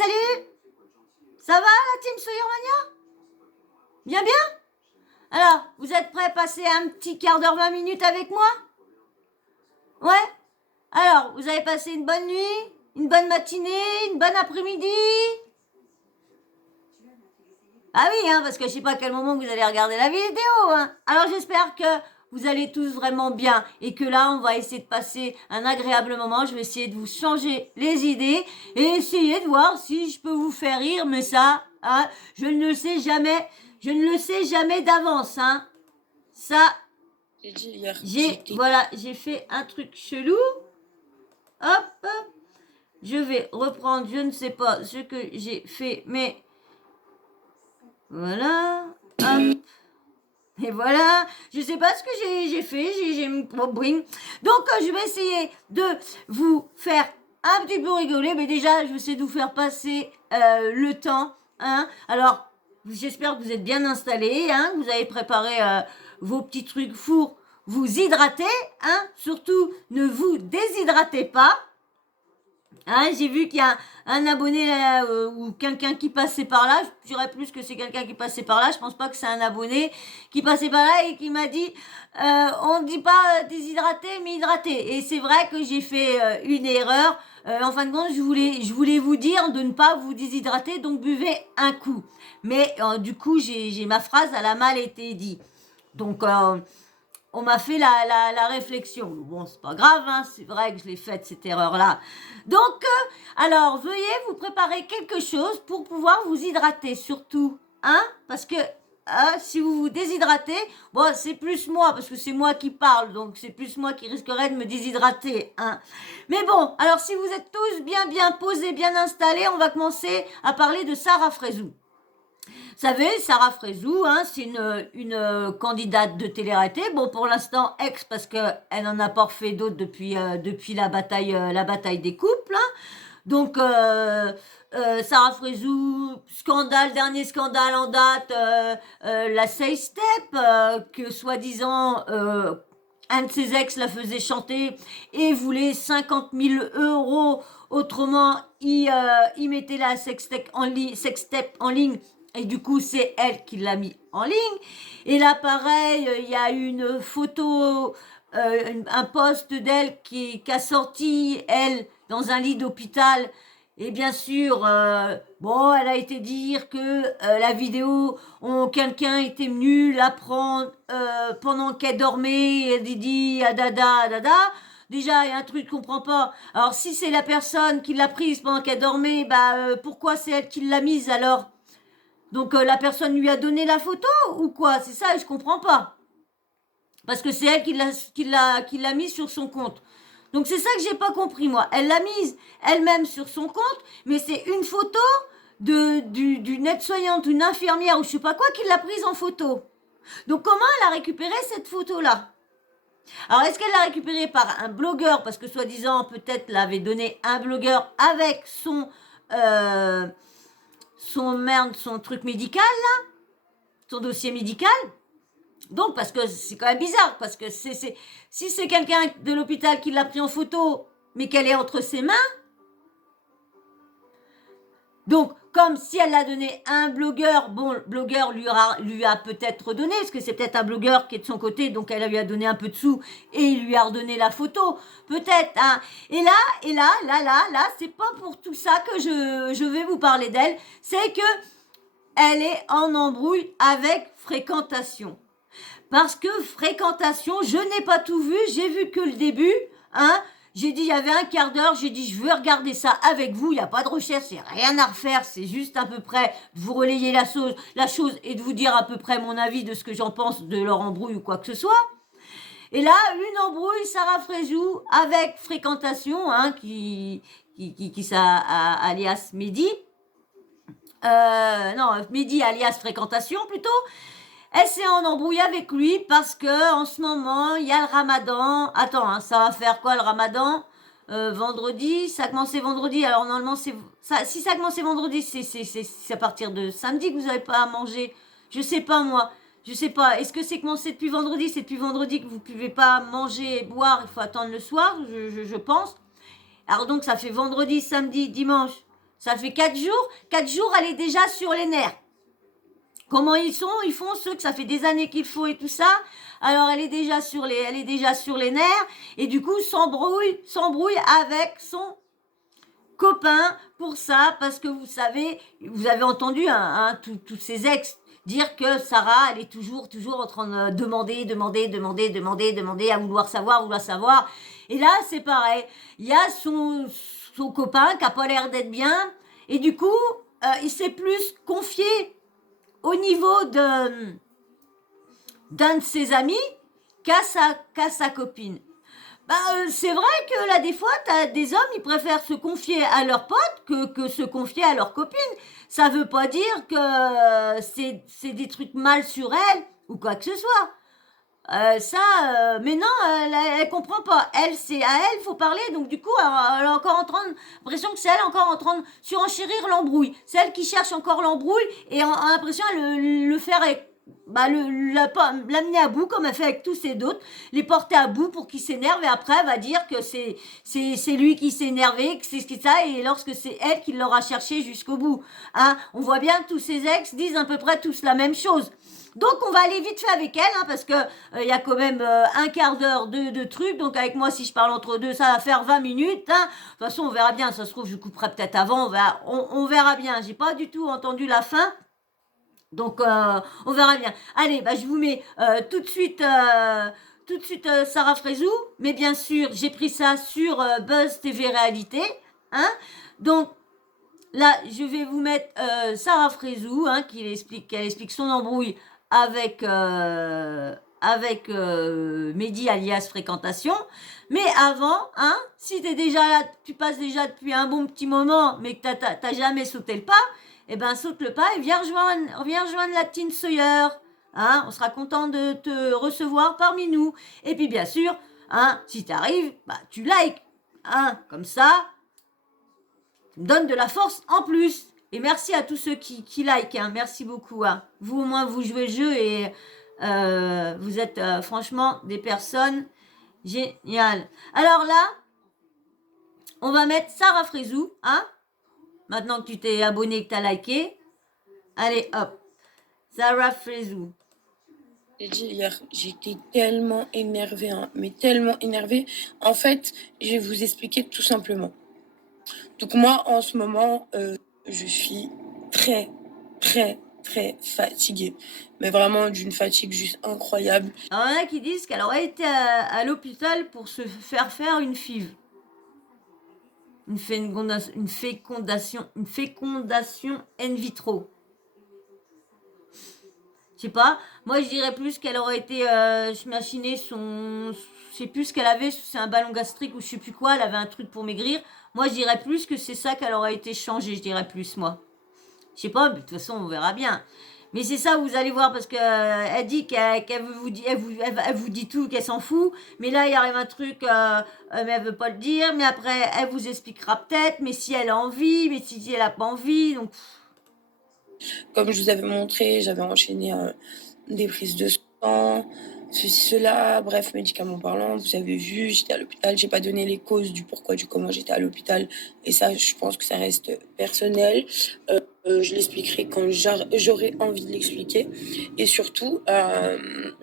salut. Ça va la team Soyermania? Bien, bien. Alors, vous êtes prêts à passer un petit quart d'heure, 20 minutes avec moi? Ouais. Alors, vous avez passé une bonne nuit, une bonne matinée, une bonne après-midi? Ah oui, hein, parce que je sais pas à quel moment vous allez regarder la vidéo, hein. Alors j'espère que vous allez tous vraiment bien et que là, on va essayer de passer un agréable moment. Je vais essayer de vous changer les idées et essayer de voir si je peux vous faire rire, mais ça, hein, je ne le sais jamais. Je ne le sais jamais d'avance, hein. Ça, J'ai dit hier. j'ai fait un truc chelou. Hop, je vais reprendre, je ne sais pas ce que j'ai fait, mais voilà, hop. Et voilà, je sais pas ce que j'ai fait, j'ai donc je vais essayer de vous faire un petit peu rigoler, mais déjà je vais essayer de vous faire passer le temps, hein. Alors, j'espère que vous êtes bien installés, hein, que vous avez préparé vos petits trucs pour vous hydrater, hein. Surtout, ne vous déshydratez pas. Hein, j'ai vu qu'il y a un abonné là, ou quelqu'un qui passait par là. Je dirais plus que c'est quelqu'un qui passait par là. Je pense pas que c'est un abonné qui passait par là et qui m'a dit on ne dit pas déshydraté mais hydraté. Et c'est vrai que j'ai fait une erreur. En fin de compte, je voulais vous dire de ne pas vous déshydrater, donc buvez un coup. Mais du coup, j'ai ma phrase, elle a mal été dite. Donc on m'a fait la réflexion. Bon, c'est pas grave, hein, c'est vrai que je l'ai faite, cette erreur-là. Donc, alors, veuillez vous préparer quelque chose pour pouvoir vous hydrater, surtout. Hein? Parce que si vous vous déshydratez, bon, c'est plus moi, parce que c'est moi qui parle, donc c'est plus moi qui risquerais de me déshydrater. Hein? Mais bon, alors si vous êtes tous bien posés, bien installés, on va commencer à parler de Sarah Frézou. Vous savez, Sarah Frézou, hein, c'est une candidate de télé-réalité. Bon, pour l'instant, ex, parce qu'elle n'en a pas refait d'autres depuis la bataille des couples. Hein. Donc, Sarah Frézou, dernier scandale en date, la Say Step, que soi-disant, un de ses ex la faisait chanter et voulait 50 000 euros. Autrement, il mettait la sextape en ligne. Et du coup, c'est elle qui l'a mis en ligne. Et là, pareil, il y a une photo, un post d'elle qui a sorti, elle, dans un lit d'hôpital. Et bien sûr, bon, elle a été dire que la vidéo, quelqu'un était venu la prendre pendant qu'elle dormait. Elle dit dada. Déjà, il y a un truc que je comprends pas. Alors, si c'est la personne qui l'a prise pendant qu'elle dormait, pourquoi c'est elle qui l'a mise alors? Donc la personne lui a donné la photo ou quoi? C'est ça, je comprends pas. Parce que c'est elle qui l'a mise sur son compte. Donc c'est ça que j'ai pas compris moi. Elle l'a mise elle-même sur son compte, mais c'est une photo d'une aide-soignante, une infirmière ou je sais pas quoi qui l'a prise en photo. Donc comment elle a récupéré cette photo-là? Alors est-ce qu'elle l'a récupérée par un blogueur parce que soi-disant peut-être l'avait donné un blogueur avec son truc médical là, son dossier médical. Donc parce que c'est quand même bizarre parce que si c'est quelqu'un de l'hôpital qui l'a pris en photo mais qu'elle est entre ses mains, donc comme si elle l'a donné à un blogueur, bon le blogueur lui a peut-être donné parce que c'est peut-être un blogueur qui est de son côté, donc elle lui a donné un peu de sous et il lui a redonné la photo peut-être, hein. Et là c'est pas pour tout ça que je vais vous parler d'elle, c'est que elle est en embrouille avec Fréquentation. Parce que Fréquentation, je n'ai pas tout vu, j'ai vu que le début, hein. J'ai dit, il y avait un quart d'heure, j'ai dit, je veux regarder ça avec vous, il n'y a pas de recherche, il n'y a rien à refaire, c'est juste à peu près de vous relayer la chose et de vous dire à peu près mon avis de ce que j'en pense de leur embrouille ou quoi que ce soit. Et là, une embrouille, Sarah Frézou avec Fréquentation, hein, qui alias Mehdi. Mehdi alias Fréquentation plutôt. Elle s'est en embrouillée avec lui parce que en ce moment il y a le Ramadan. Attends, hein, ça va faire quoi le Ramadan? Vendredi, ça a commencé vendredi. Alors normalement si ça a commencé vendredi, c'est à partir de samedi que vous n'avez pas à manger. Je sais pas moi. Je sais pas. Est-ce que c'est commencé depuis vendredi? C'est depuis vendredi que vous pouvez pas manger et boire. Il faut attendre le soir, je pense. Alors donc ça fait vendredi, samedi, dimanche. Ça fait 4 jours. 4 jours, elle est déjà sur les nerfs. Comment ils font ceux que ça fait des années qu'il faut et tout ça. Alors elle est déjà sur les nerfs et du coup s'embrouille avec son copain pour ça parce que vous savez, vous avez entendu tous ces ex dire que Sarah, elle est toujours en train de demander, à vouloir savoir. Et là, c'est pareil. Il y a son copain qui a pas l'air d'être bien et du coup, il s'est plus confié au niveau d'un de ses amis qu'à sa copine. C'est vrai que là, des fois, t'as des hommes, ils préfèrent se confier à leurs potes que se confier à leur copine. Ça veut pas dire que c'est des trucs mal sur elle ou quoi que ce soit. Mais non, elle comprend pas. Elle, c'est à elle, faut parler. Donc du coup, elle est encore en train, l'impression que c'est elle encore en train de surenchérir l'embrouille. C'est elle qui cherche encore l'embrouille et a l'impression de le faire avec l'amener à bout comme elle fait avec tous ces d'autres, les porter à bout pour qu'il s'énerve et après elle va dire que c'est lui qui s'est énervé, que c'est ça et lorsque c'est elle qui l'aura cherché jusqu'au bout. Hein, on voit bien que tous ces ex disent à peu près tous la même chose. Donc on va aller vite fait avec elle parce que y a quand même un quart d'heure de trucs. Donc avec moi si je parle entre deux ça va faire 20 minutes. Hein. De toute façon on verra bien. Ça se trouve je couperai peut-être avant. On verra bien. J'ai pas du tout entendu la fin. Donc on verra bien. Allez je vous mets tout de suite Sarah Frézou. Mais bien sûr j'ai pris ça sur Buzz TV Réalité. Hein. Donc là, je vais vous mettre Sarah Frézou, hein, qu'elle explique son embrouille avec Mehdi alias Fréquentation. Mais avant, hein, si t'es déjà là, tu passes déjà depuis un bon petit moment, mais que t'as jamais sauté le pas, eh ben saute le pas et viens rejoindre la petite Sawyer. Hein, on sera content de te recevoir parmi nous. Et puis bien sûr, hein, si t'arrives, tu likes. Hein, comme ça, me donne de la force en plus. Et merci à tous ceux qui like. Hein. Merci beaucoup. Hein. Vous, au moins, vous jouez le jeu et vous êtes franchement des personnes géniales. Alors là, on va mettre Sarah Frézou. Hein. Maintenant que tu t'es abonné et que tu as liké. Allez, hop. Sarah Frézou. J'ai dit hier, j'étais tellement énervée, hein, mais tellement énervée. En fait, je vais vous expliquer tout simplement. Donc moi, en ce moment, je suis très, très, très fatiguée. Mais vraiment d'une fatigue juste incroyable. Alors, il y en a qui disent qu'elle aurait été à l'hôpital pour se faire une FIV. Une fécondation in vitro. Je sais pas. Moi, je dirais plus qu'elle aurait été machinée son... Je sais plus ce qu'elle avait. C'est un ballon gastrique ou je sais plus quoi. Elle avait un truc pour maigrir. Moi, je dirais plus que c'est ça qu'elle aurait été changée. Je dirais plus, moi. Je sais pas, mais de toute façon, on verra bien. Mais c'est ça, vous allez voir, parce que elle dit qu'elle vous dit tout, qu'elle s'en fout. Mais là, il arrive un truc, mais elle veut pas le dire. Mais après, elle vous expliquera peut-être. Mais si elle a envie, mais si elle a pas envie, donc... Comme je vous avais montré, j'avais enchaîné des prises de sang, ceci, cela, bref, médicaments parlant. Vous avez vu, j'étais à l'hôpital. J'ai pas donné les causes du pourquoi, du comment j'étais à l'hôpital. Et ça, je pense que ça reste personnel. Je l'expliquerai quand j'aurai envie de l'expliquer. Et surtout,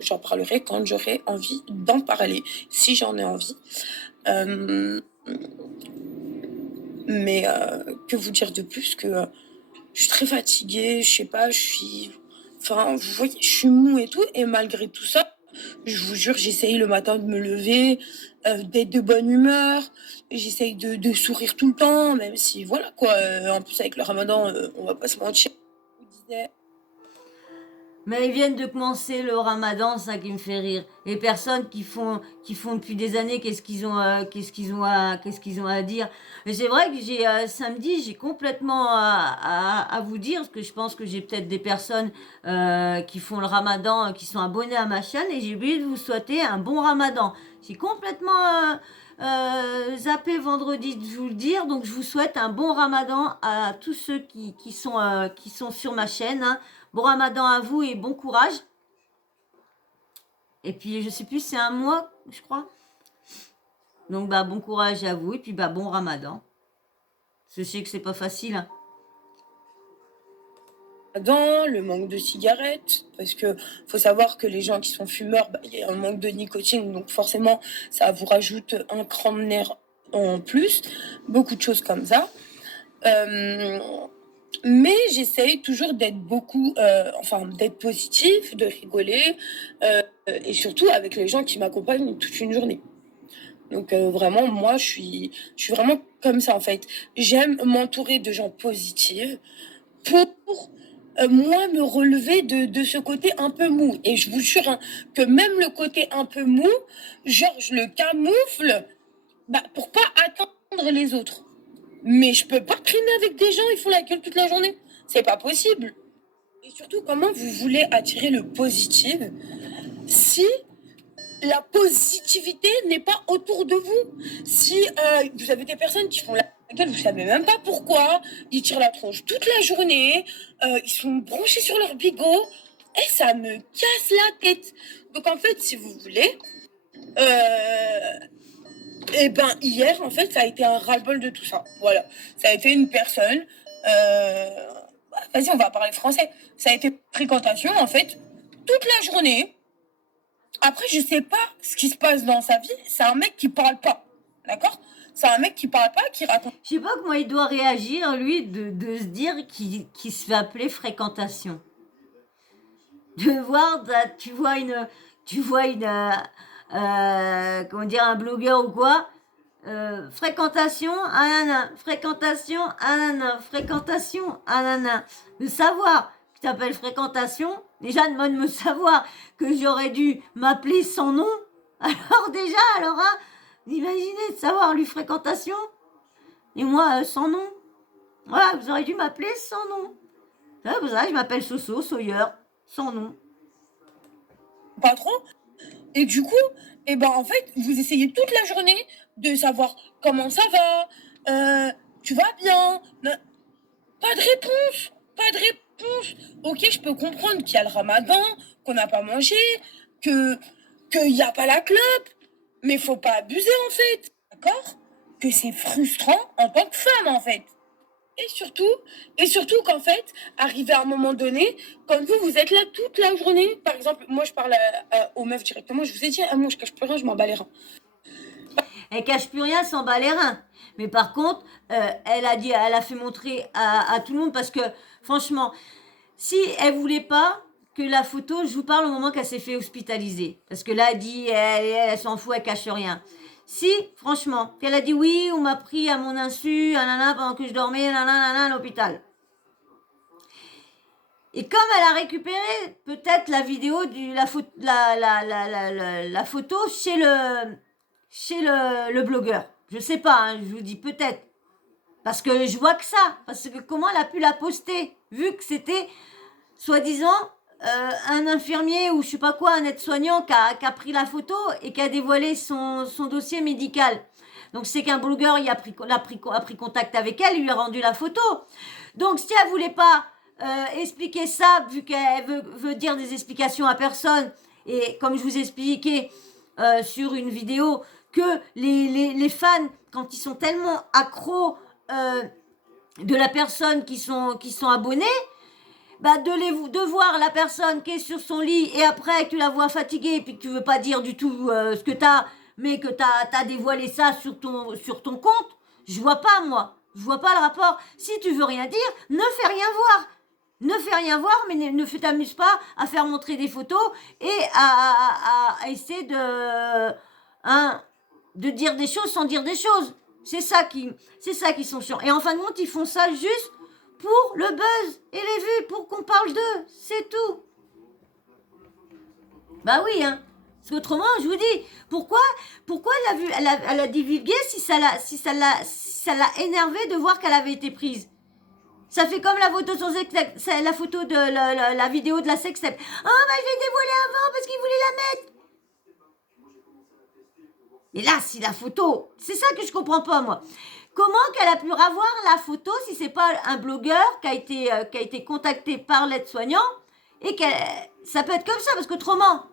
j'en parlerai quand j'aurai envie d'en parler, si j'en ai envie. Mais que vous dire de plus que je suis très fatiguée, je sais pas, enfin, vous voyez, je suis mou et tout, et malgré tout ça, je vous jure, j'essaye le matin de me lever, d'être de bonne humeur, j'essaye de sourire tout le temps, même si, voilà, quoi, en plus avec le ramadan, on va pas se mentir, je vous disais... Mais ils viennent de commencer le ramadan, ça qui me fait rire. Les personnes qui font depuis des années, qu'est-ce qu'ils ont à dire. Mais c'est vrai que samedi, j'ai complètement à vous dire, parce que je pense que j'ai peut-être des personnes qui font le ramadan, qui sont abonnées à ma chaîne, et j'ai oublié de vous souhaiter un bon ramadan. J'ai complètement zappé vendredi de vous le dire, donc je vous souhaite un bon ramadan à tous ceux qui sont sur ma chaîne. Hein. Bon ramadan à vous et bon courage. Et puis je sais plus, c'est un mois, je crois. Donc bon courage à vous et puis bon ramadan. Je sais que c'est pas facile. Hein. dans le manque de cigarettes, parce que faut savoir que les gens qui sont fumeurs, il y a un manque de nicotine, donc forcément, ça vous rajoute un cran de nerf en plus, beaucoup de choses comme ça. Mais j'essaye toujours d'être d'être positif, de rigoler, et surtout avec les gens qui m'accompagnent toute une journée. Donc vraiment, moi, je suis vraiment comme ça en fait. J'aime m'entourer de gens positifs pour moi me relever de ce côté un peu mou. Et je vous jure hein, que même le côté un peu mou, genre je le camoufle pour pas atteindre les autres. Mais je peux pas traîner avec des gens, ils font la gueule toute la journée. C'est pas possible. Et surtout, comment vous voulez attirer le positif si la positivité n'est pas autour de vous? Si vous avez des personnes qui font la gueule, vous savez même pas pourquoi, ils tirent la tronche toute la journée, ils sont branchés sur leur bigot, et ça me casse la tête. Donc en fait, si vous voulez, et hier, en fait, ça a été un ras-le-bol de tout ça. Voilà. Ça a été une personne. Vas-y, on va parler français. Ça a été fréquentation, en fait, toute la journée. Après, je sais pas ce qui se passe dans sa vie. C'est un mec qui parle pas. D'accord? C'est un mec qui parle pas, qui raconte. Je sais pas comment il doit réagir, lui, de se dire qu'il se fait appeler fréquentation. De voir, tu vois comment dire, un blogueur ou quoi, fréquentation, fréquentation, fréquentation, de savoir que tu t'appelles fréquentation, déjà de me savoir que j'aurais dû m'appeler sans nom, alors, imaginez de savoir lui fréquentation, et moi sans nom, voilà, vous auriez dû m'appeler sans nom, c'est pour ça que je m'appelle Soso, Sawyer, sans nom. Pas trop. Et du coup, en fait, vous essayez toute la journée de savoir comment ça va, tu vas bien. Pas de réponse, pas de réponse. Ok, je peux comprendre qu'il y a le ramadan, qu'on n'a pas mangé, qu'il n'y a pas la clope, mais faut pas abuser en fait, d'accord? Que c'est frustrant en tant que femme en fait. Et surtout qu'en fait, arrivé à un moment donné, quand vous êtes là toute la journée, par exemple, moi je parle aux meufs directement, je vous ai dit, moi je cache plus rien, je m'en bats les reins. Elle cache plus rien, s'en bat les reins. Mais par contre, elle a fait montrer à tout le monde parce que franchement, si elle voulait pas que la photo, je vous parle au moment qu'elle s'est fait hospitaliser, parce que là elle dit, elle s'en fout, elle cache rien. Si, franchement, qu'elle a dit oui, on m'a pris à mon insu, pendant que je dormais, à l'hôpital. Et comme elle a récupéré peut-être la vidéo la photo chez le blogueur. Je sais pas, hein, je vous dis peut-être. Parce que je vois que ça. Parce que comment elle a pu la poster, vu que c'était soi-disant un infirmier ou je sais pas quoi, un aide-soignant qui a pris la photo et qui a dévoilé son dossier médical. Donc c'est qu'un blogueur a pris contact avec elle, il lui a rendu la photo. Donc si elle voulait pas expliquer ça, vu qu'elle veut dire des explications à personne, et comme je vous ai expliqué sur une vidéo, que les fans, quand ils sont tellement accros de la personne qui sont abonnés, de voir la personne qui est sur son lit et après que tu la vois fatiguée et puis que tu veux pas dire du tout ce que t'as, mais que t'as dévoilé ça sur ton compte, je vois pas moi. Je vois pas le rapport. Si tu veux rien dire, ne fais rien voir. Ne fais rien voir, mais ne t'amuse pas à faire montrer des photos et à essayer de dire des choses sans dire des choses. C'est ça qui sont chiants. Et en fin de compte, ils font ça juste pour le buzz et les vues, pour qu'on parle d'eux. C'est tout. Bah oui, hein. Parce qu'autrement, je vous dis, pourquoi elle a divulgué si ça l'a énervé de voir qu'elle avait été prise. Ça fait comme la photo la photo de la vidéo de la sextape. Ah, je l'ai dévoilée avant parce qu'il voulait la mettre. Et là, si la photo, c'est ça que je comprends pas, moi. Comment qu'elle a pu avoir la photo si c'est pas un blogueur qui a été contacté par l'aide-soignant et ça peut être comme ça, parce qu'autrement,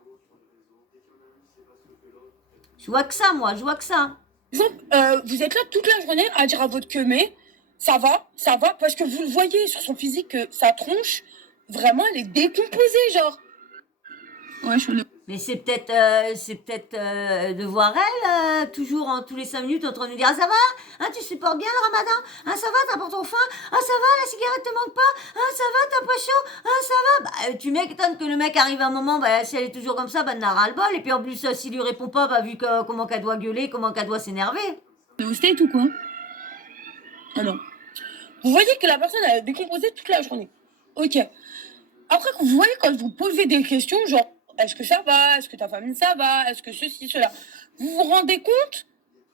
je vois que ça, moi, je vois que ça. Par exemple, vous êtes là toute la journée à dire à votre queumé, ça va, parce que vous le voyez sur son physique que sa tronche, Vraiment, elle est décomposée, genre. Ouais, je suis Mais c'est peut-être de voir elle, toujours toujours tous les 5 minutes en train de nous dire: ah, ça va, hein, tu supportes bien le ramadan, hein, ça va, t'as pas ton faim, ah, ça va, la cigarette te manque pas, ah, ça va, t'as pas chaud, ah, ça va. Bah, tu m'étonnes que le mec arrive à un moment, bah, si elle est toujours comme ça, bah, n'a ras le bol. Et puis en plus, s'il lui répond pas, bah, vu comment qu'elle doit gueuler, comment qu'elle doit s'énerver. au state ou quoi? Ah non. Vous voyez que la personne elle est décomposée toute la journée. Ok. Après, vous voyez quand vous posez des questions, genre, est-ce que ça va? Est-ce que ta famille ça va? Est-ce que ceci, cela? Vous vous rendez compte?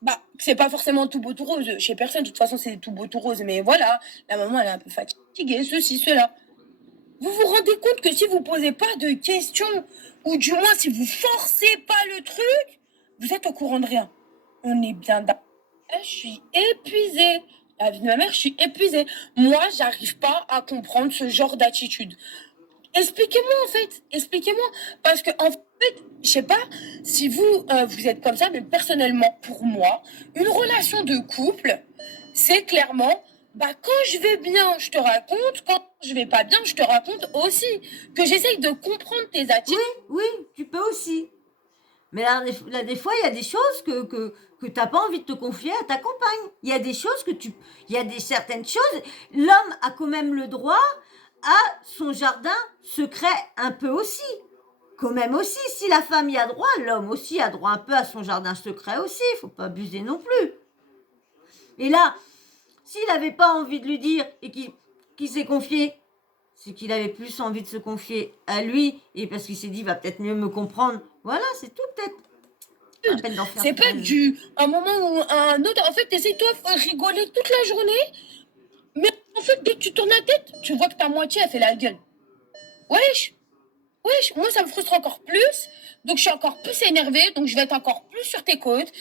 Bah, que c'est pas forcément tout beau tout rose. Chez personne, de toute façon, c'est tout beau tout rose. Mais voilà, la maman, elle est un peu fatiguée, ceci, cela. Vous vous rendez compte que si vous posez pas de questions, ou du moins si vous forcez pas le truc, vous êtes au courant de rien. On est bien d'accord. Je suis épuisée. La vie de ma mère, je suis épuisée. Moi, j'arrive pas à comprendre ce genre d'attitude. Expliquez-moi en fait, expliquez-moi. Parce que en fait, je sais pas si vous, vous êtes comme ça, mais personnellement, pour moi, une relation de couple, c'est clairement, bah quand je vais bien, je te raconte, quand je vais pas bien, je te raconte aussi. Que j'essaye de comprendre tes attitudes. Oui, tu peux aussi. Mais là, des fois, il y a des choses que tu n'as pas envie de te confier à ta compagne. Il y a des choses il y a certaines choses. L'homme a quand même le droit à son jardin secret un peu aussi. Quand même aussi, si la femme y a droit, l'homme aussi a droit un peu à son jardin secret aussi. Il faut pas abuser non plus. Et là, s'il n'avait pas envie de lui dire et qu'il s'est confié, c'est qu'il avait plus envie de se confier à lui et parce qu'il s'est dit, il va peut-être mieux me comprendre. Voilà, c'est tout peut-être. Pas la peine d'en faire C'est pas trop. du un moment ou un autre. En fait, t'essayes toi de rigoler toute la journée, mais en fait, dès que tu tournes la tête, tu vois que ta moitié, elle fait la gueule. Wesh, wesh, moi, ça me frustre encore plus. Donc, je suis encore plus énervée. Donc, je vais être encore plus sur tes côtes.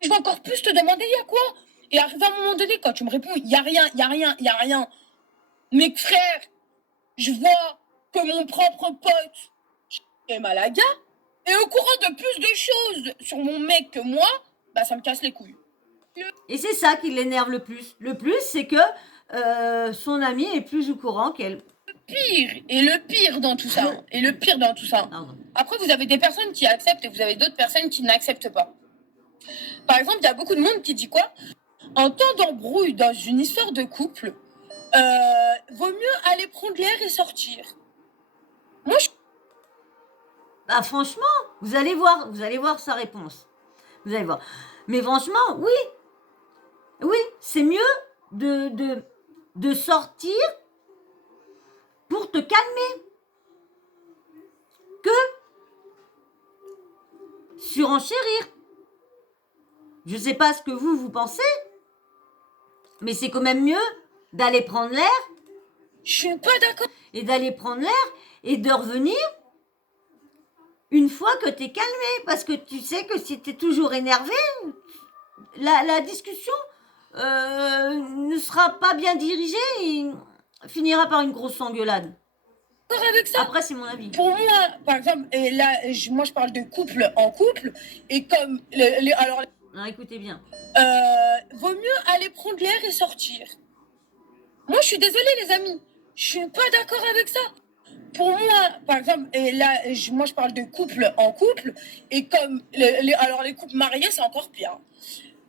Je vais encore plus te demander, il y a quoi? Et arrive à un moment donné, quand tu me réponds, il y a rien, il y a rien, il y a rien. Mais frère, je vois que mon propre pote est malaga. Et au courant de plus de choses sur mon mec que moi, bah, ça me casse les couilles. Et c'est ça qui l'énerve le plus. Le plus, c'est que son ami est plus au courant qu'elle. Le pire dans tout ça, et le pire dans tout ça. Pardon. Après, vous avez des personnes qui acceptent et vous avez d'autres personnes qui n'acceptent pas. Par exemple, il y a beaucoup de monde qui dit quoi? En temps d'embrouille dans une histoire de couple, vaut mieux aller prendre l'air et sortir. Moi, je... Bah franchement, vous allez voir sa réponse. Vous allez voir. Mais franchement, oui, c'est mieux de sortir pour te calmer que surenchérir. Je sais pas ce que vous pensez, mais c'est quand même mieux d'aller prendre l'air. Je suis pas d'accord. Et d'aller prendre l'air et de revenir une fois que t'es calmé. Parce que tu sais que si t'es toujours énervé, la discussion ne sera pas bien dirigée et finira par une grosse engueulade. Avec ça. Après, c'est mon avis. Pour moi, par exemple, et là, moi je parle de couple en couple, et comme alors, Non, écoutez bien. vaut mieux aller prendre l'air et sortir. Moi, je suis désolée, les amis, je suis pas d'accord avec ça. Pour moi, par exemple, et là, moi je parle de couple en couple, et comme alors les couples mariés, c'est encore pire.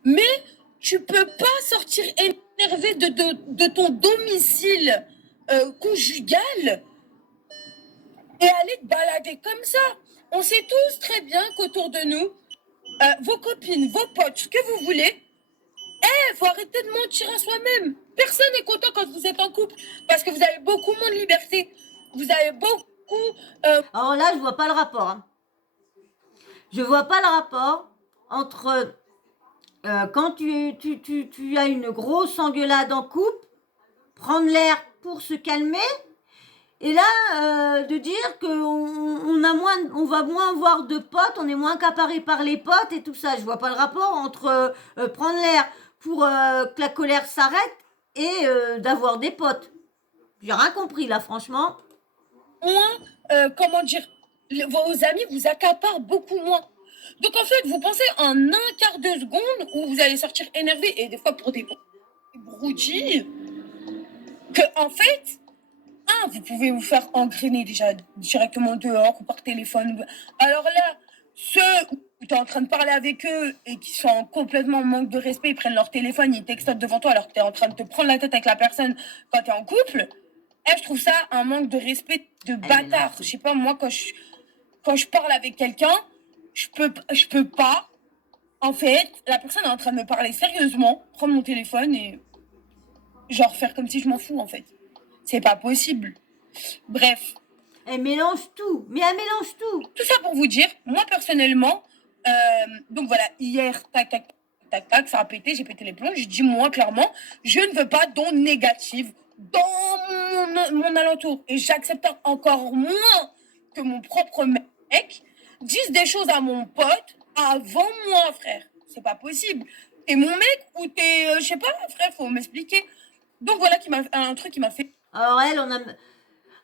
Mais tu peux pas sortir énervé de ton domicile conjugal et aller te balader comme ça. On sait tous très bien qu'autour de nous, vos copines, vos potes, ce que vous voulez, faut arrêter de mentir à soi-même. Personne n'est content quand vous êtes en couple parce que vous avez beaucoup moins de liberté. Vous avez beaucoup... Alors là, je vois pas le rapport. Hein. Je vois pas le rapport entre quand tu as une grosse engueulade en couple, prendre l'air pour se calmer, et là, de dire qu'on va moins voir de potes, on est moins accaparé par les potes et tout ça. Je vois pas le rapport entre prendre l'air pour que la colère s'arrête et d'avoir des potes. J'ai rien compris là, franchement. Moins, comment dire, vos amis vous accaparent beaucoup moins. Donc en fait, vous pensez en un quart de seconde où vous allez sortir énervé et des fois pour des broutilles, que en fait, vous pouvez vous faire engrainer déjà directement dehors ou par téléphone. Alors là, ceux où tu es en train de parler avec eux et qui sont complètement en manque de respect, ils prennent leur téléphone, ils textent devant toi alors que tu es en train de te prendre la tête avec la personne quand tu es en couple. Je trouve ça un manque de respect de bâtard. Je sais pas, moi, quand je parle avec quelqu'un, je peux pas. En fait, la personne est en train de me parler sérieusement, prendre mon téléphone et genre faire comme si je m'en fous, en fait. C'est pas possible. Bref, Elle mélange tout. Mais elle mélange tout. tout ça pour vous dire, moi personnellement, donc voilà, hier, tac, tac, tac, tac, ça a pété, j'ai pété les plombs. Je dis, moi, clairement, je ne veux pas d'ondes négatives dans mon alentour. Et j'accepte encore moins que mon propre mec dise des choses à mon pote avant moi, frère. C'est pas possible. T'es mon mec ou t'es, je sais pas, frère, faut m'expliquer. Donc voilà un truc qui m'a fait. Alors elle,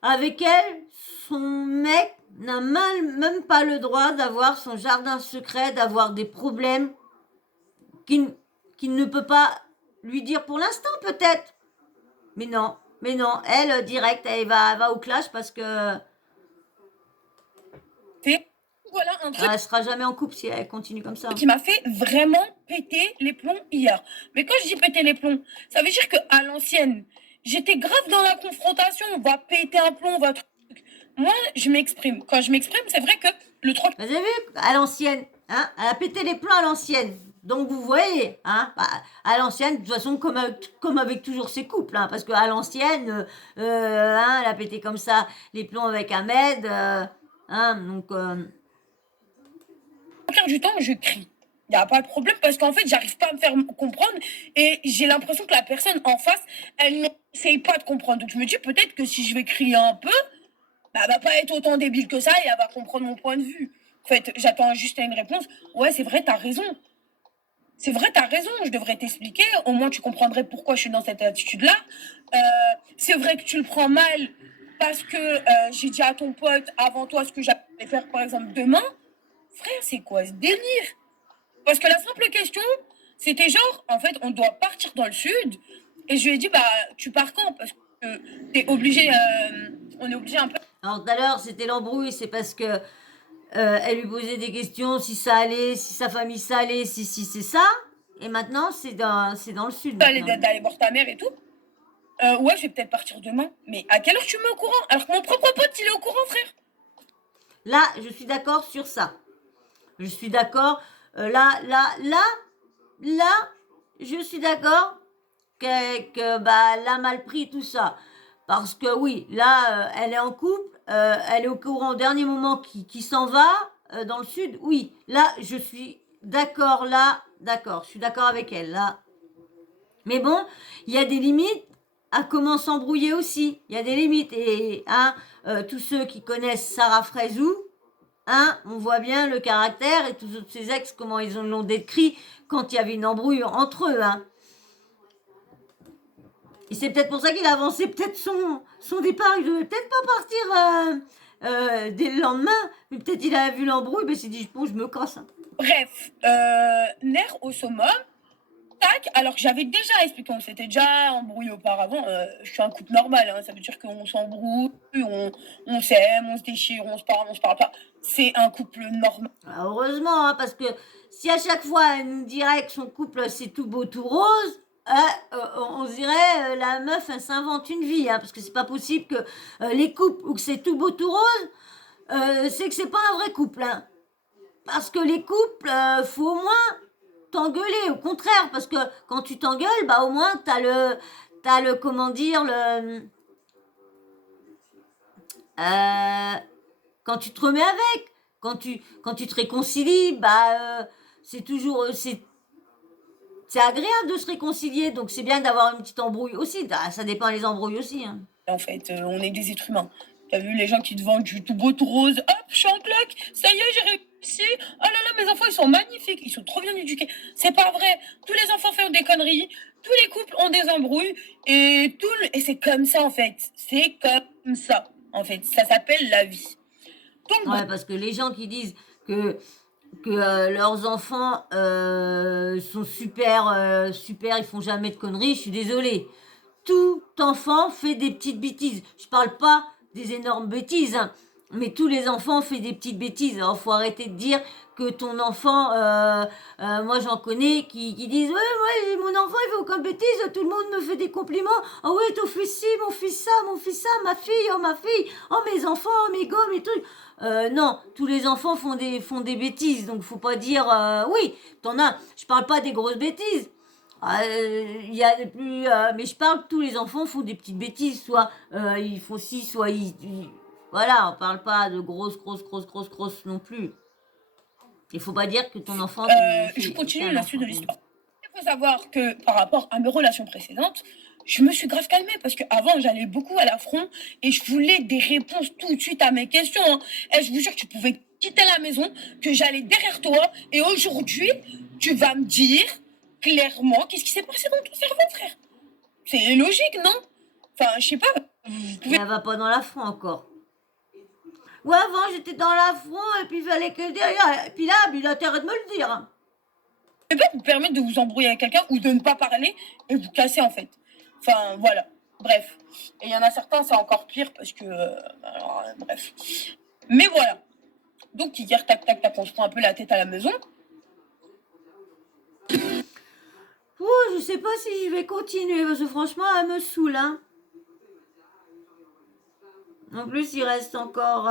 avec elle, son mec n'a même pas le droit d'avoir son jardin secret, d'avoir des problèmes qu'il ne peut pas lui dire pour l'instant peut-être. Mais non, elle, direct, elle va au clash parce que Voilà un truc elle sera jamais en couple si elle continue comme ça. qui m'a fait vraiment péter les plombs hier. Mais quand je dis péter les plombs, ça veut dire qu'à l'ancienne, j'étais grave dans la confrontation. On va péter un plomb, on va truc. Moi, je m'exprime. Quand je m'exprime, c'est vrai que le 3... Vous avez vu, à l'ancienne, hein, elle a pété les plombs à l'ancienne. Donc vous voyez, hein, à l'ancienne, de toute façon, comme avec toujours ses couples, hein, parce qu'à l'ancienne, hein, elle a pété comme ça les plombs avec Ahmed, hein, donc... quart du temps, je crie. Il n'y a pas de problème parce qu'en fait, j'arrive pas à me faire comprendre et j'ai l'impression que la personne en face, elle n'essaye pas de comprendre. Donc je me dis peut-être que si je vais crier un peu, bah, elle va pas être autant débile que ça et elle va comprendre mon point de vue. En fait, j'attends juste une réponse. Ouais, c'est vrai, t'as raison. C'est vrai, t'as raison, je devrais t'expliquer. Au moins, tu comprendrais pourquoi je suis dans cette attitude-là. C'est vrai que tu le prends mal parce que j'ai dit à ton pote avant toi ce que j'allais faire, par exemple, demain. Frère, c'est quoi ce délire? Parce que la simple question, c'était genre, en fait, on doit partir dans le sud. Et je lui ai dit, bah, tu pars quand? Parce que t'es obligé, on est obligé un peu. Alors tout à l'heure, c'était l'embrouille, c'est parce que elle lui posait des questions, si ça allait, si sa famille ça allait, si c'est ça. Et maintenant, c'est dans le sud. D'aller voir ta mère et tout. Ouais, je vais peut-être partir demain. Mais à quelle heure tu me mets au courant? Alors que mon propre pote, il est au courant, frère. Là, je suis d'accord sur ça. Je suis d'accord. Là, je suis d'accord que bah, elle a mal pris tout ça. Parce que oui, là, elle est en couple, elle est au courant au dernier moment qui s'en va dans le sud. Oui, là, je suis d'accord, d'accord. Je suis d'accord avec elle, là. Mais bon, il y a des limites à comment s'embrouiller aussi. Il y a des limites. Et hein, tous ceux qui connaissent Sarah Fraisou, hein, on voit bien le caractère et tous ses ex, comment ils l'ont décrit quand il y avait une embrouille entre eux. Hein. Et c'est peut-être pour ça qu'il a avancé peut-être son départ. Il devait peut-être pas partir dès le lendemain. Mais peut-être il a vu l'embrouille, mais il s'est dit, bon, je me casse. Hein. Bref, nerf au summum. Tac, alors que j'avais déjà expliqué, on s'était déjà embrouillé auparavant. Je suis un couple normal, hein, ça veut dire qu'on s'embrouille, on s'aime, on se déchire, on se parle pas. C'est un couple normal. Ah, heureusement, hein, parce que si à chaque fois elle nous dirait que son couple c'est tout beau, tout rose, on se dirait la meuf elle s'invente une vie, hein, parce que c'est pas possible que les couples où que c'est tout beau, tout rose, c'est que c'est pas un vrai couple. Hein. Parce que les couples, faut au moins t'engueuler, au contraire, parce que quand tu t'engueules, bah au moins t'as le comment dire, quand tu te remets avec, quand tu te réconcilies, bah c'est toujours c'est agréable de se réconcilier, donc c'est bien d'avoir une petite embrouille aussi. Ça dépend les embrouilles aussi. Hein. En fait, on est des êtres humains. T'as vu les gens qui te vendent du tout beau, tout rose. Hop, je suis en claque. Ça y est, j'ai réussi. Oh là là, mes enfants, ils sont magnifiques. Ils sont trop bien éduqués. C'est pas vrai. Tous les enfants font des conneries. Tous les couples ont des embrouilles. Et c'est comme ça, en fait. C'est comme ça, en fait. Ça s'appelle la vie. Donc, ouais, parce que les gens qui disent que leurs enfants sont super, ils font jamais de conneries, je suis désolée. Tout enfant fait des petites bêtises. Je parle pas des énormes bêtises, hein, mais tous les enfants font des petites bêtises. Alors, faut arrêter de dire que ton enfant, moi j'en connais qui disent ouais, mon enfant il fait aucun bêtise, tout le monde me fait des compliments. Ah ouais, ton fils ci, mon fils ça, ma fille, oh mes enfants, oh, mes gommes, mes trucs. Non, tous les enfants font des bêtises, donc faut pas dire oui, t'en as. Je parle pas des grosses bêtises. Il y a des plus, mais je parle que tous les enfants font des petites bêtises, soit ils font ci, soit voilà, on parle pas de grosses non plus. Il faut pas dire que ton enfant. Je continue la suite de l'histoire. Il faut savoir que par rapport à mes relations précédentes, je me suis grave calmée parce qu'avant, j'allais beaucoup à l'affront et je voulais des réponses tout de suite à mes questions, hein. Et je vous jure que tu pouvais quitter la maison, que j'allais derrière toi. Et aujourd'hui, tu vas me dire clairement qu'est-ce qui s'est passé dans ton cerveau, frère. C'est logique, non? Enfin, je sais pas. Elle va pas dans l'affront encore. Ouais, avant j'étais dans l'affront et puis il fallait que derrière. Et puis là, il a intérêt de me le dire. Je peux vous permettre de vous embrouiller avec quelqu'un ou de ne pas parler et vous casser en fait. Enfin, voilà. Bref. Et il y en a certains, c'est encore pire parce que. Alors, bref. Mais voilà. Donc, hier, tac, tac, tac, on se prend un peu la tête à la maison. Oh, je sais pas si je vais continuer parce que franchement, elle me saoule, hein. En plus, il reste encore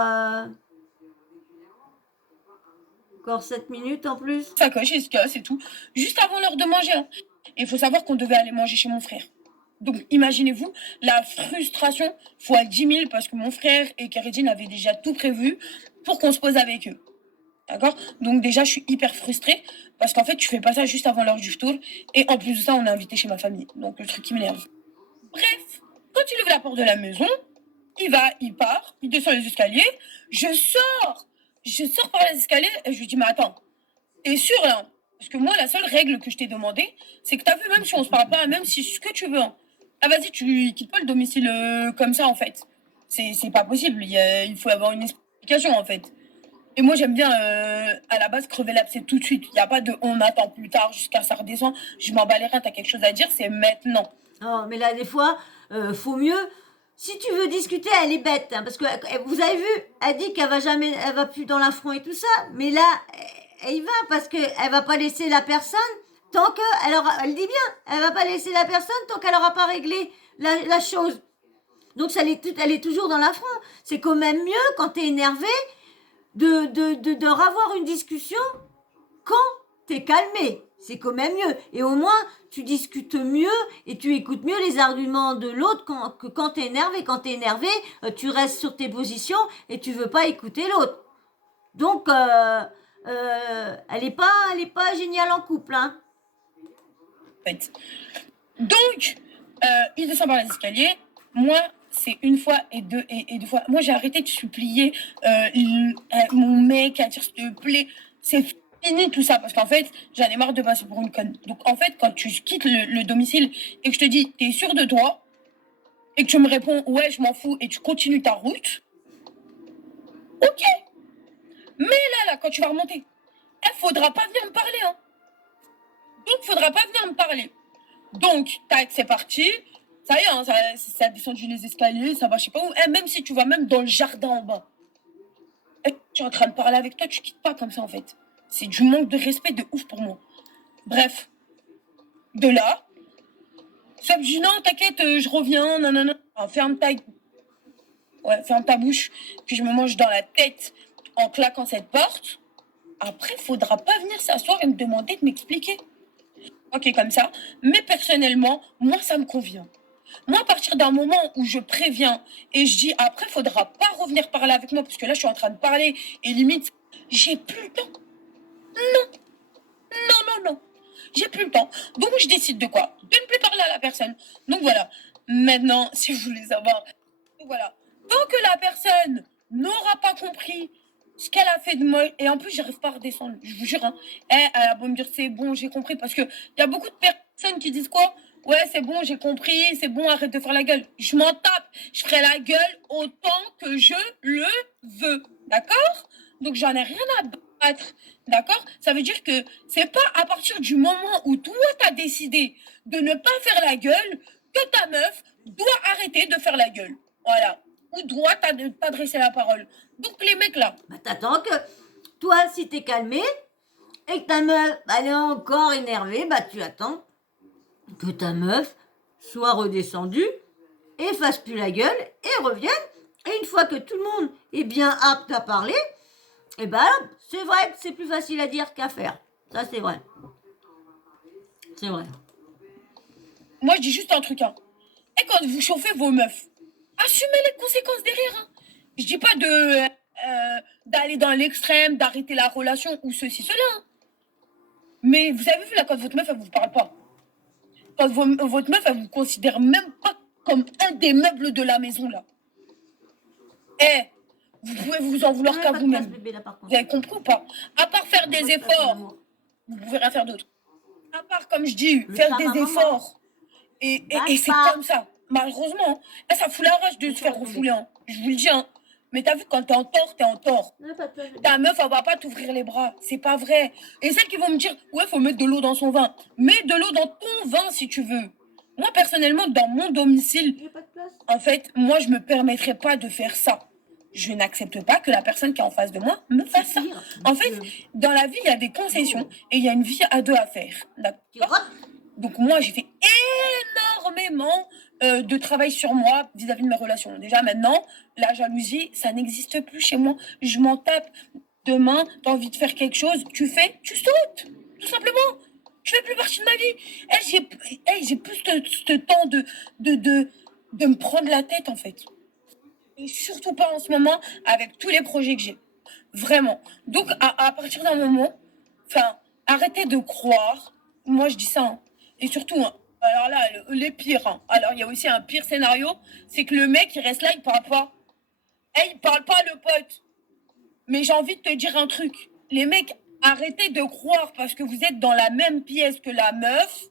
7 minutes en plus. Sacoche, et se casse et tout. Juste avant l'heure de manger, hein. Et il faut savoir qu'on devait aller manger chez mon frère. Donc, imaginez-vous la frustration fois 10 000 parce que mon frère et Keridine avaient déjà tout prévu pour qu'on se pose avec eux. D'accord? Donc, déjà, je suis hyper frustrée parce qu'en fait, tu fais pas ça juste avant l'heure du tour. Et en plus de ça, on est invité chez ma famille. Donc, le truc qui m'énerve. Bref, quand il ouvre la porte de la maison, il part, il descend les escaliers. Je sors par les escaliers et je lui dis, mais attends, t'es sûr là? Parce que moi, la seule règle que je t'ai demandé, c'est que t'as vu, même si on se parle pas, même si ce que tu veux, hein. Ah, vas-y, tu quittes pas le domicile comme ça, en fait. C'est pas possible. Il faut avoir une explication, en fait. Et moi, j'aime bien, à la base, crever l'abcès tout de suite. Il n'y a pas de on attend plus tard jusqu'à ça redescend. Je m'en bats les reins, t'as quelque chose à dire, c'est maintenant. Oh, mais là, des fois, faut mieux. Si tu veux discuter, elle est bête, hein, parce que vous avez vu, elle dit qu'elle va plus dans l'affront et tout ça, mais là, elle y va parce que elle va pas laisser la personne tant que elle dit bien, elle va pas laisser la personne tant qu'elle aura pas réglé la chose. Donc elle est toujours dans l'affront. C'est quand même mieux quand t'es énervé de revoir une discussion quand t'es calmé. C'est quand même mieux. Et au moins, tu discutes mieux et tu écoutes mieux les arguments de l'autre que quand t'es énervé. Quand t'es énervé, tu restes sur tes positions et tu veux pas écouter l'autre. Donc, elle est pas géniale en couple, hein. En fait. Donc, il descend par les escaliers. Moi, c'est une fois et deux fois. Moi, j'ai arrêté de supplier mon mec à dire s'il te plaît, c'est fini tout ça. Parce qu'en fait, j'en ai marre de passer pour une conne. Donc, en fait, quand tu quittes le domicile et que je te dis, t'es sûr de toi, et que tu me réponds, ouais, je m'en fous, et tu continues ta route, ok. Mais là, quand tu vas remonter, faudra pas venir me parler, hein. Donc, faudra pas venir me parler. Donc, tac, c'est parti. Ça y est, hein, ça a descendu les escaliers, ça va, je sais pas où. Même si tu vas même dans le jardin en bas. Tu es en train de parler avec toi, tu quittes pas comme ça, en fait. C'est du manque de respect de ouf pour moi. Bref. De là, ça me dit non, t'inquiète, je reviens, non. Ferme ta bouche, que je me mange dans la tête en claquant cette porte. Après, faudra pas venir s'asseoir et me demander de m'expliquer. Ok, comme ça. Mais personnellement, moi, ça me convient. Moi, à partir d'un moment où je préviens et je dis après, faudra pas revenir parler avec moi parce que là, je suis en train de parler et limite, j'ai plus le temps. Non. J'ai plus le temps. Donc, je décide de quoi? De ne plus parler à la personne. Donc, voilà. Maintenant, si vous voulez savoir, voilà. Tant que la personne n'aura pas compris ce qu'elle a fait de moi, et en plus, j'arrive pas à redescendre, je vous jure, hein. Elle a beau me dire c'est bon, j'ai compris, parce que y a beaucoup de personnes qui disent quoi? Ouais, c'est bon, j'ai compris, c'est bon, arrête de faire la gueule. Je m'en tape, je ferai la gueule autant que je le veux, d'accord? Donc j'en ai rien à battre, d'accord? Ça veut dire que c'est pas à partir du moment où toi t'as décidé de ne pas faire la gueule que ta meuf doit arrêter de faire la gueule. Voilà. où doit t'adresser la parole. Donc les mecs là, Bah, t'attends que toi, si t'es calmé et que ta meuf, elle est encore énervée, bah, tu attends que ta meuf soit redescendue et fasse plus la gueule et revienne. Et une fois que tout le monde est bien apte à parler, et ben c'est vrai que c'est plus facile à dire qu'à faire. Ça, c'est vrai. C'est vrai. moi je dis juste un truc. Hein. Et quand vous chauffez vos meufs, assumez les conséquences derrière. Hein. Je dis pas d'aller dans l'extrême, d'arrêter la relation ou ceci, cela. Hein. Mais vous avez vu là, quand votre meuf, elle vous parle pas. Quand votre meuf, elle vous considère même pas comme un des meubles de la maison là. Eh, vous pouvez vous en vouloir qu'à vous-même. Vous avez compris ou pas? À part faire des efforts, vous pouvez rien faire d'autre. À part, comme je dis, faire des efforts. Et c'est comme ça. Malheureusement, ça fout la rage de se faire refouler. Hein. Je vous le dis. Hein. Mais t'as vu, quand t'es en tort, t'es en tort. Ta meuf, elle va pas t'ouvrir les bras. C'est pas vrai. Et celles qui vont me dire, ouais, faut mettre de l'eau dans son vin. Mets de l'eau dans ton vin si tu veux. Moi, personnellement, dans mon domicile, en fait, moi, je me permettrais pas de faire ça. Je n'accepte pas que la personne qui est en face de moi me fasse ça. En fait, dans la vie, il y a des concessions et il y a une vie à deux à faire. D'accord? Donc moi, j'ai fait énormément de travail sur moi vis-à-vis de mes relations. Déjà maintenant, la jalousie, ça n'existe plus chez moi. Je m'en tape. Demain, t'as envie de faire quelque chose, tu fais, tu sautes. Tout simplement. Tu fais plus partie de ma vie. J'ai plus ce temps de me prendre la tête, en fait. Et surtout pas en ce moment, avec tous les projets que j'ai. Vraiment. Donc, à partir d'un moment, enfin, arrêtez de croire. Moi, je dis ça. Hein. Et surtout, hein, alors là, les pires. Hein. Alors, il y a aussi un pire scénario, c'est que le mec, il reste là, il parle pas. Il parle pas, le pote. Mais j'ai envie de te dire un truc. Les mecs, arrêtez de croire parce que vous êtes dans la même pièce que la meuf,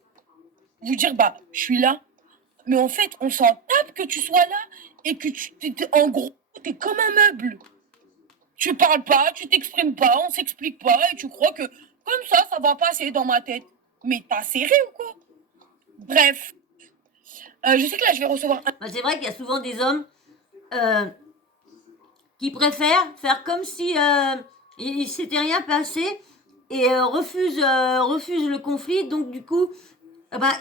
vous dire, bah, je suis là. Mais en fait, on s'en tape que tu sois là et que en gros, t'es comme un meuble. Tu parles pas, tu t'exprimes pas, on s'explique pas et tu crois que comme ça va passer dans ma tête. Mais t'as serré ou quoi? Bref. Je sais que là, je vais recevoir un... C'est vrai qu'il y a souvent des hommes qui préfèrent faire comme si il s'était rien passé et refusent le conflit. Donc du coup,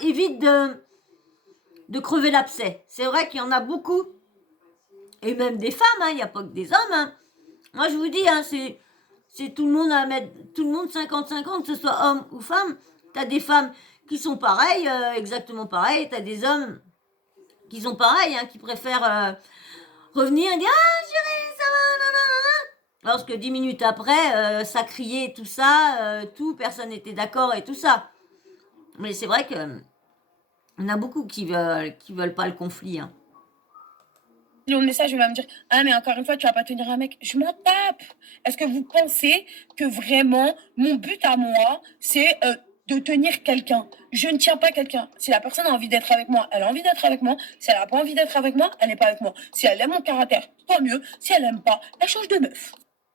évite de crever l'abcès. C'est vrai qu'il y en a beaucoup. Et même des femmes, il n'y a pas que des hommes. Hein. Moi, je vous dis, c'est tout le monde à mettre, tout le monde 50-50, que ce soit homme ou femme. T'as des femmes qui sont pareilles, exactement pareilles. T'as des hommes qui sont pareils, hein, qui préfèrent revenir et dire ah chérie, ça va, nanana. Alors que 10 minutes après, ça criait tout ça, personne n'était d'accord et tout ça. Mais c'est vrai que il y en a beaucoup qui veulent pas le conflit. Hein. Le message, il va me dire ah mais encore une fois tu vas pas tenir un mec. Je m'en tape. Est-ce que vous pensez que vraiment mon but à moi c'est de tenir quelqu'un? Je ne tiens pas quelqu'un. Si la personne a envie d'être avec moi, elle a envie d'être avec moi. Si elle a pas envie d'être avec moi, elle n'est pas avec moi. Si elle aime mon caractère, tant mieux. Si elle aime pas, elle change de meuf.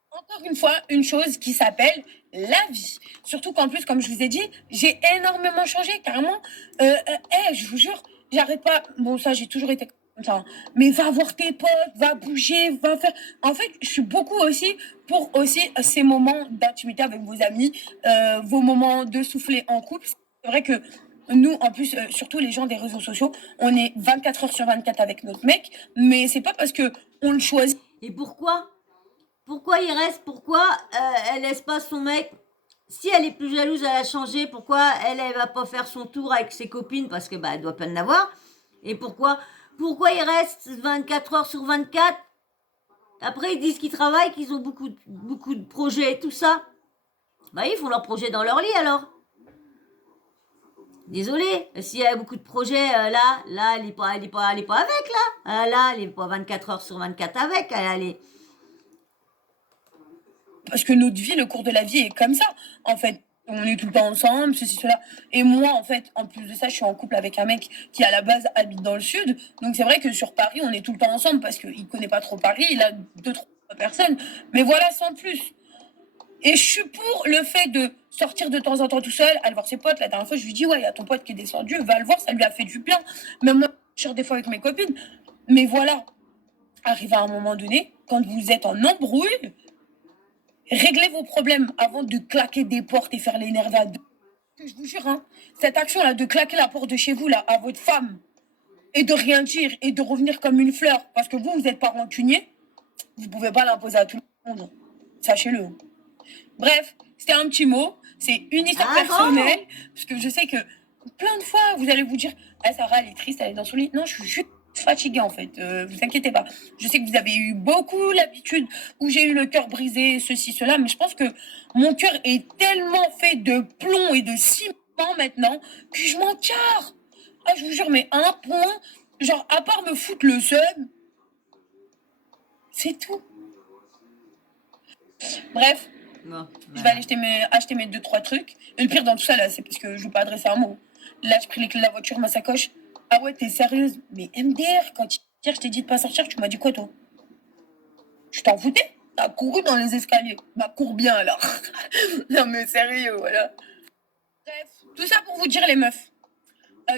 Encore une fois, une chose qui s'appelle la vie. Surtout qu'en plus, comme je vous ai dit, j'ai énormément changé, carrément. Je vous jure, j'arrête pas. Bon, ça, j'ai toujours été comme ça. Mais va voir tes potes, va bouger, va faire. En fait, je suis beaucoup aussi pour aussi ces moments d'intimité avec vos amis, vos moments de souffler en couple. C'est vrai que nous, en plus, surtout les gens des réseaux sociaux, on est 24 heures sur 24 avec notre mec, mais c'est pas parce que on le choisit. Et pourquoi il reste? Pourquoi elle laisse pas son mec? Si elle est plus jalouse, elle a changé. Pourquoi elle va pas faire son tour avec ses copines? Parce que elle doit pas en avoir. Et pourquoi il reste 24 heures sur 24? Après, ils disent qu'ils travaillent, qu'ils ont beaucoup de projets et tout ça. Ils font leurs projets dans leur lit alors. Désolé, s'il y a beaucoup de projets, là, elle est pas avec, là. Là, elle est pas 24 heures sur 24 avec, elle est... Parce que notre vie, le cours de la vie est comme ça, en fait. On est tout le temps ensemble, ceci, cela. Et moi, en fait, en plus de ça, je suis en couple avec un mec qui, à la base, habite dans le sud. Donc, c'est vrai que sur Paris, on est tout le temps ensemble parce qu'il connaît pas trop Paris. Il a 2-3 personnes. Mais voilà, sans plus. Et je suis pour le fait de sortir de temps en temps tout seul, aller voir ses potes. La dernière fois, je lui dis, ouais, il y a ton pote qui est descendu, va le voir, ça lui a fait du bien. Même moi, je sors des fois avec mes copines. Mais voilà. arrive à un moment donné, quand vous êtes en embrouille, réglez vos problèmes avant de claquer des portes et faire les nervades. Je vous jure, hein, cette action-là de claquer la porte de chez vous là à votre femme et de rien dire et de revenir comme une fleur parce que vous n'êtes pas rancunier, vous pouvez pas l'imposer à tout le monde. Sachez-le. Bref, c'était un petit mot. C'est une histoire personnelle parce que je sais que plein de fois vous allez vous dire ah Sarah elle est triste, elle est dans son lit. Non, je suis juste fatiguée en fait. Vous inquiétez pas. Je sais que vous avez eu beaucoup l'habitude où j'ai eu le cœur brisé, ceci, cela, mais je pense que mon cœur est tellement fait de plomb et de ciment maintenant que je m'en carre. Ah, je vous jure, mais à un point, genre, à part me foutre le seum, c'est tout. Bref, Bon, je vais aller acheter mes 2-3 trucs. Et le pire dans tout ça, là, c'est parce que je veux pas adresser un mot. Là, j'ai pris les clés de la voiture, ma sacoche. Ah ouais, t'es sérieuse? Mais MDR, quand hier je t'ai dit de pas sortir, tu m'as dit quoi, toi? Je t'en foutais? T'as couru dans les escaliers. Bah, cours bien, alors. Non, mais sérieux, voilà. Bref, tout ça pour vous dire, les meufs.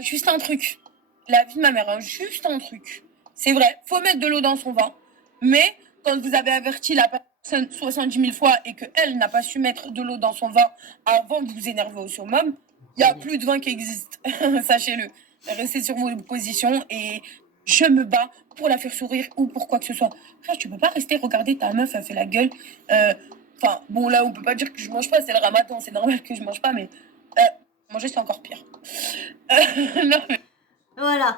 Juste un truc. La vie de ma mère, hein, juste un truc. C'est vrai, faut mettre de l'eau dans son vin. Mais quand vous avez averti la personne 70 000 fois et qu'elle n'a pas su mettre de l'eau dans son vin avant de vous énerver au summum, il n'y a plus de vin qui existe. Sachez-le. Restez sur vos positions et je me bats pour la faire sourire ou pour quoi que ce soit. Frère, tu peux pas rester regarder ta meuf, elle fait la gueule. Enfin, bon, là, on peut pas dire que je mange pas, c'est le ramadan, c'est normal que je mange pas, mais manger, c'est encore pire. Non, mais... Voilà.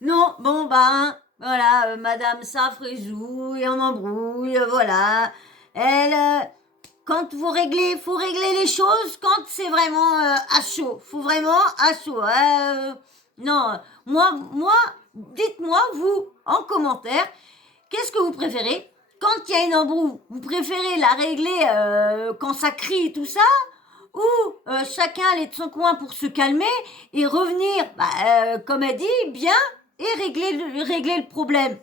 Non, bon, ben, voilà, Madame Safrezou, et on embrouille, voilà. Elle, quand vous réglez, faut régler les choses quand c'est vraiment à chaud. Faut vraiment à chaud. Non, moi, dites-moi, vous, en commentaire, qu'est-ce que vous préférez? Quand il y a une embrouille, vous préférez la régler quand ça crie et tout ça? Ou chacun allait de son coin pour se calmer et revenir, comme elle dit, bien et régler le problème.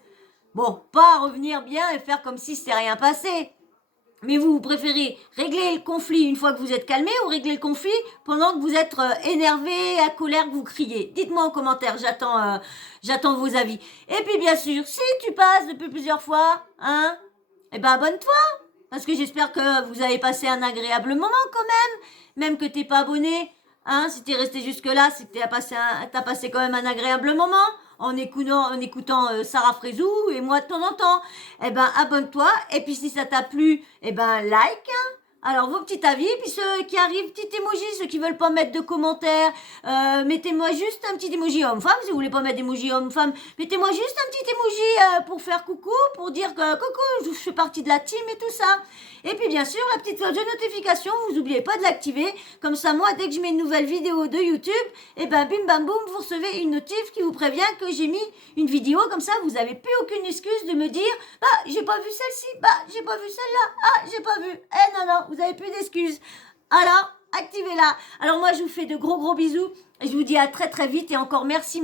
Bon, pas revenir bien et faire comme si c'était rien passé. Mais vous préférez régler le conflit une fois que vous êtes calmé ou régler le conflit pendant que vous êtes énervé, à colère, que vous criez? Dites-moi en commentaire, j'attends vos avis. Et puis bien sûr, si tu passes depuis plusieurs fois, hein, eh ben abonne-toi. Parce que j'espère que vous avez passé un agréable moment quand même que t'es pas abonné. Hein, si t'es resté jusque-là, c'est que t'as passé quand même un agréable moment en écoutant Sarah Frézou et moi de temps en temps. Eh ben, abonne-toi. Et puis, si ça t'a plu, eh ben, like. Hein. Alors, vos petits avis. Puis, ceux qui arrivent, petit emoji. Ceux qui veulent pas mettre de commentaires, mettez-moi juste un petit emoji homme-femme. Si vous voulez pas mettre d'emoji homme-femme, mettez-moi juste un petit emoji pour faire coucou, pour dire que coucou, je fais partie de la team et tout ça. Et puis bien sûr, la petite cloche de notification, vous n'oubliez pas de l'activer. Comme ça, moi, dès que je mets une nouvelle vidéo de YouTube, et ben bim bam boum, vous recevez une notif qui vous prévient que j'ai mis une vidéo. Comme ça, vous n'avez plus aucune excuse de me dire j'ai pas vu celle-ci, j'ai pas vu celle-là, j'ai pas vu. Eh non, vous n'avez plus d'excuses. Alors, activez-la. Alors moi, je vous fais de gros bisous. Et je vous dis à très très vite. Et encore merci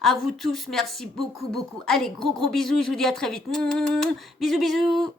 à vous tous. Merci beaucoup. Allez, gros bisous. Et je vous dis à très vite. Bisous.